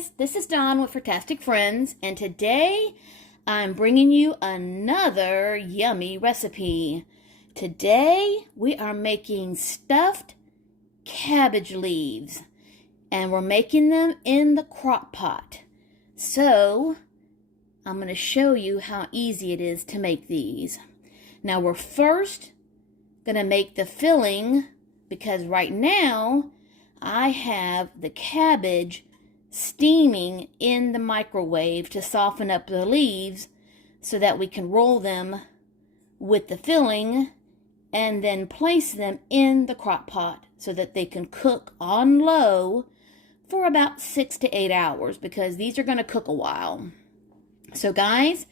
guys, this is Dawn with Furtastic Friends, and today I'm bringing you another yummy recipe. Today we are making stuffed cabbage leaves, and we're making them in the crock pot. So I'm going to show you how easy it is to make these. Now we're first going to make the filling, because right now I have the cabbage steaming in the microwave to soften up the leaves so that we can roll them with the filling and then place them in the crock pot so that they can cook on low for about 6 to 8 hours, because these are going to cook a while. So guys,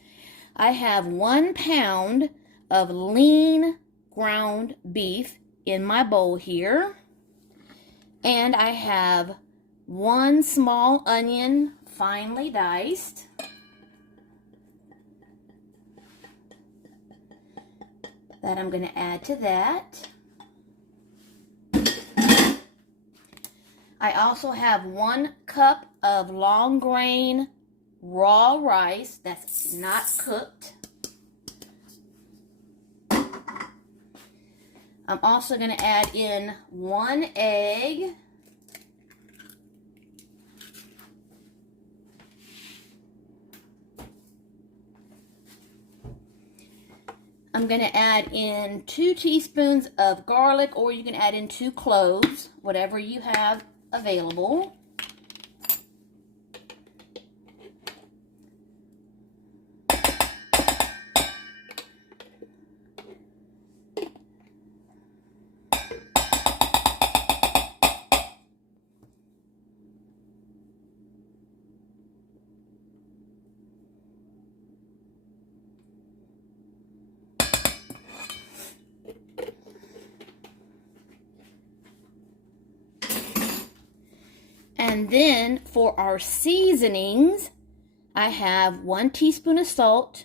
I have 1 pound of lean ground beef in my bowl here, and I have 1 small onion finely diced, that I'm going to add to that. I also have 1 cup of long grain raw rice that's not cooked. I'm also going to add in 1 egg. I'm going to add in 2 teaspoons of garlic, or you can add in 2 cloves, whatever you have available. And then for our seasonings, I have 1 teaspoon of salt,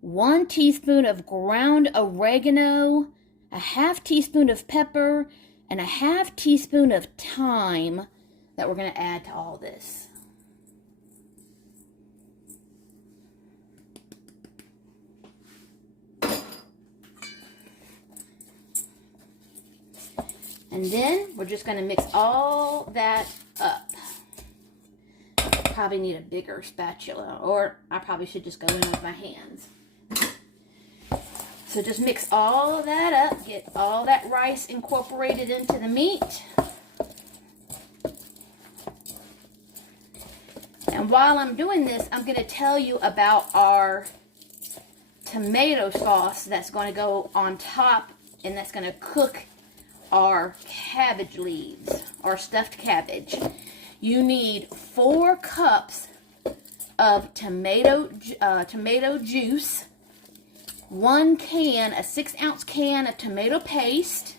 1 teaspoon of ground oregano, a 1/2 teaspoon of pepper, and a 1/2 teaspoon of thyme that we're going to add to all this. And then we're just going to mix all that up. Probably need a bigger spatula, or I probably should just go in with my hands. So just mix all of that up, get all that rice incorporated into the meat. And while I'm doing this, I'm going to tell you about our tomato sauce that's going to go on top, and that's going to cook our cabbage leaves, or stuffed cabbage. You need 4 cups of tomato juice, 1 can, a 6-ounce can of tomato paste,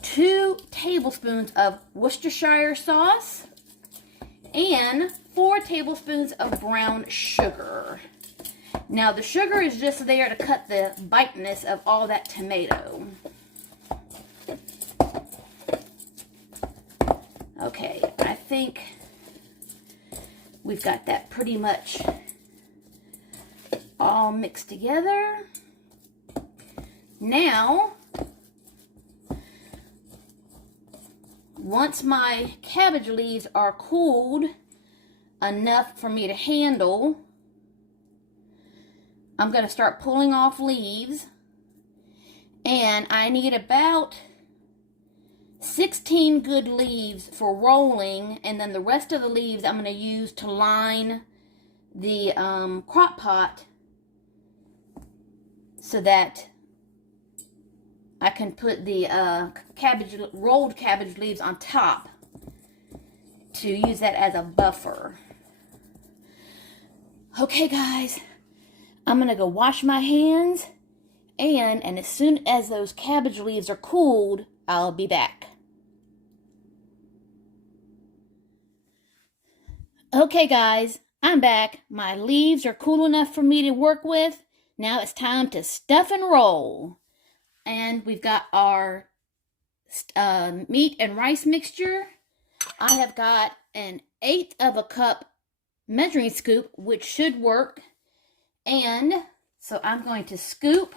2 tablespoons of Worcestershire sauce, and 4 tablespoons of brown sugar. Now the sugar is just there to cut the biteness of all that tomato. Okay, I think we've got that pretty much all mixed together. Now, once my cabbage leaves are cooled enough for me to handle, I'm going to start pulling off leaves, and I need about 16 good leaves for rolling, and then the rest of the leaves I'm going to use to line the crock pot so that I can put the rolled cabbage leaves on top to use that as a buffer. Okay guys, I'm going to go wash my hands, and as soon as those cabbage leaves are cooled, I'll be back. Okay guys, I'm back. My leaves are cool enough for me to work with. Now it's time to stuff and roll. And we've got our meat and rice mixture. I have got an 1/8 of a cup measuring scoop, which should work. And so I'm going to scoop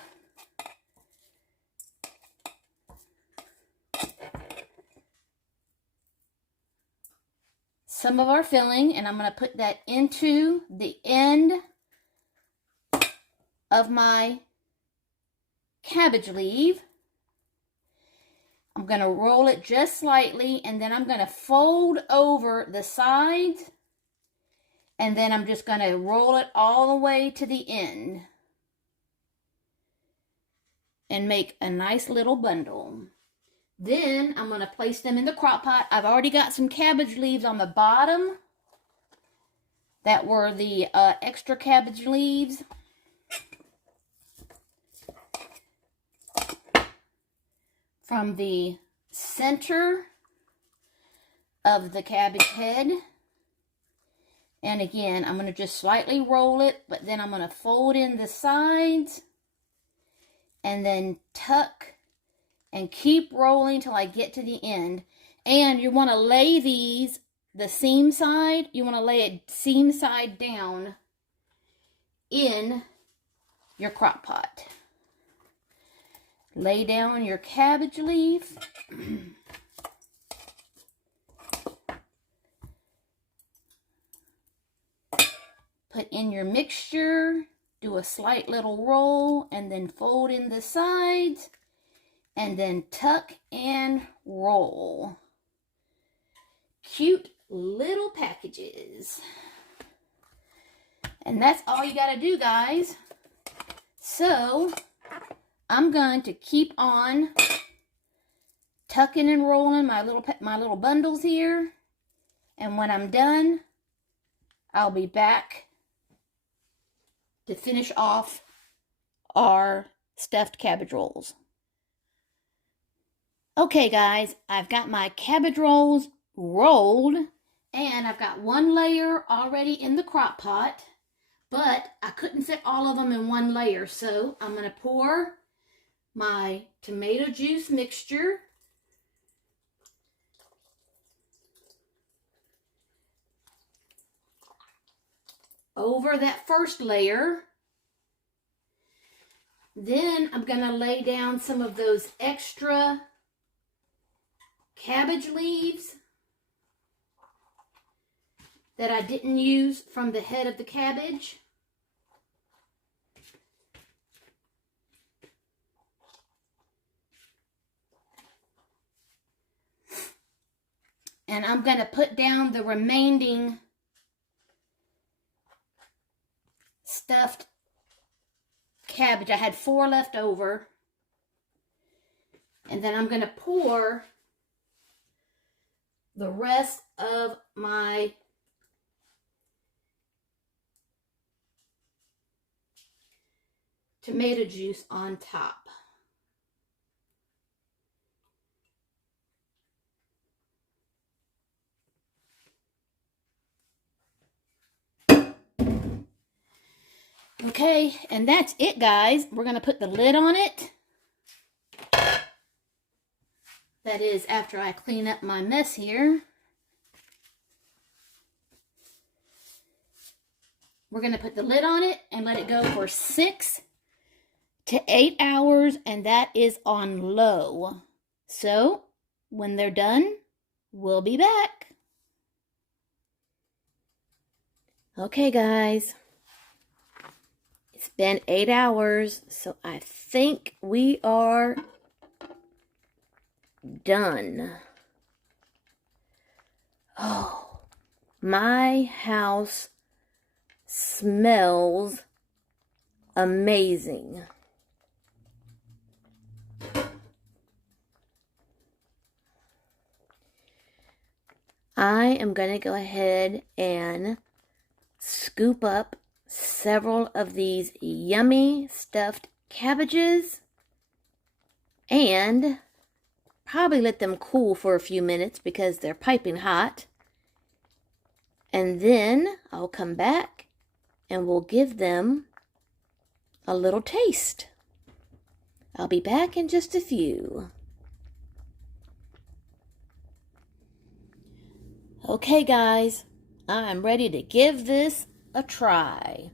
some of our filling, and I'm going to put that into the end of my cabbage leaf. I'm going to roll it just slightly, and then I'm going to fold over the sides, and then I'm just going to roll it all the way to the end and make a nice little bundle. Then I'm going to place them in the crock pot. I've already got some cabbage leaves on the bottom that were the extra cabbage leaves. From the center of the cabbage head. And again, I'm going to just slightly roll it, but then I'm going to fold in the sides and then tuck and keep rolling till I get to the end. And you want to lay these, the seam side, you want to lay it seam side down in your crock pot. Lay down your cabbage leaf. Put in your mixture, do a slight little roll, and then fold in the sides, and then tuck and roll. Cute little packages. And that's all you got to do, guys. So I'm going to keep on tucking and rolling my little bundles here. And when I'm done, I'll be back to finish off our stuffed cabbage rolls. Okay, guys, I've got my cabbage rolls rolled, and I've got one layer already in the crock pot, but I couldn't fit all of them in one layer, so I'm going to pour my tomato juice mixture over that first layer. Then I'm going to lay down some of those extra cabbage leaves that I didn't use from the head of the cabbage. And I'm going to put down the remaining stuffed cabbage. I had 4 left over. And then I'm going to pour the rest of my tomato juice on top. Okay, and that's it, guys. We're going to put the lid on it. That is after I clean up my mess here. We're going to put the lid on it and let it go for 6 to 8 hours, and that is on low. So, when they're done, we'll be back. Okay, guys. It's been 8 hours, so I think we are done. Oh, my house smells amazing. I am going to go ahead and scoop up several of these yummy stuffed cabbages and probably let them cool for a few minutes because they're piping hot. And then I'll come back and we'll give them a little taste. I'll be back in just a few. Okay, guys, I'm ready to give this a try.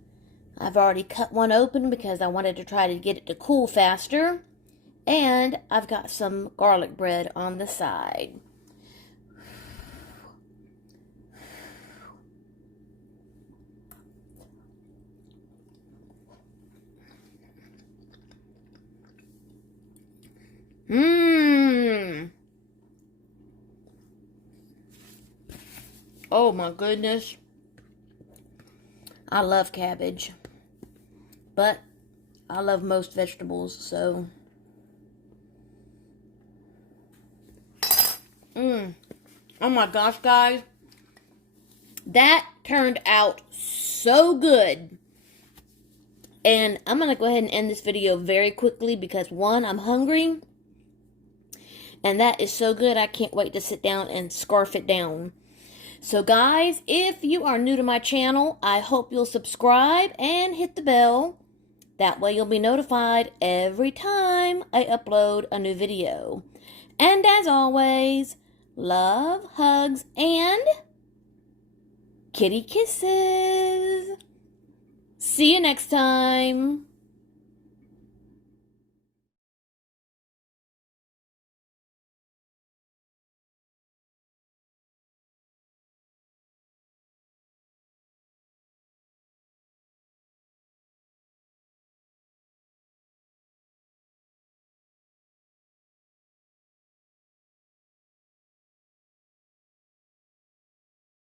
I've already cut one open because I wanted to try to get it to cool faster. And I've got some garlic bread on the side. Mmm. Oh my goodness. I love cabbage. But I love most vegetables, so. Oh my gosh, guys. That turned out so good. And I'm going to go ahead and end this video very quickly because, one, I'm hungry. And that is so good, I can't wait to sit down and scarf it down. So guys, if you are new to my channel, I hope you'll subscribe and hit the bell. That way you'll be notified every time I upload a new video. And as always, love, hugs, and kitty kisses. See you next time.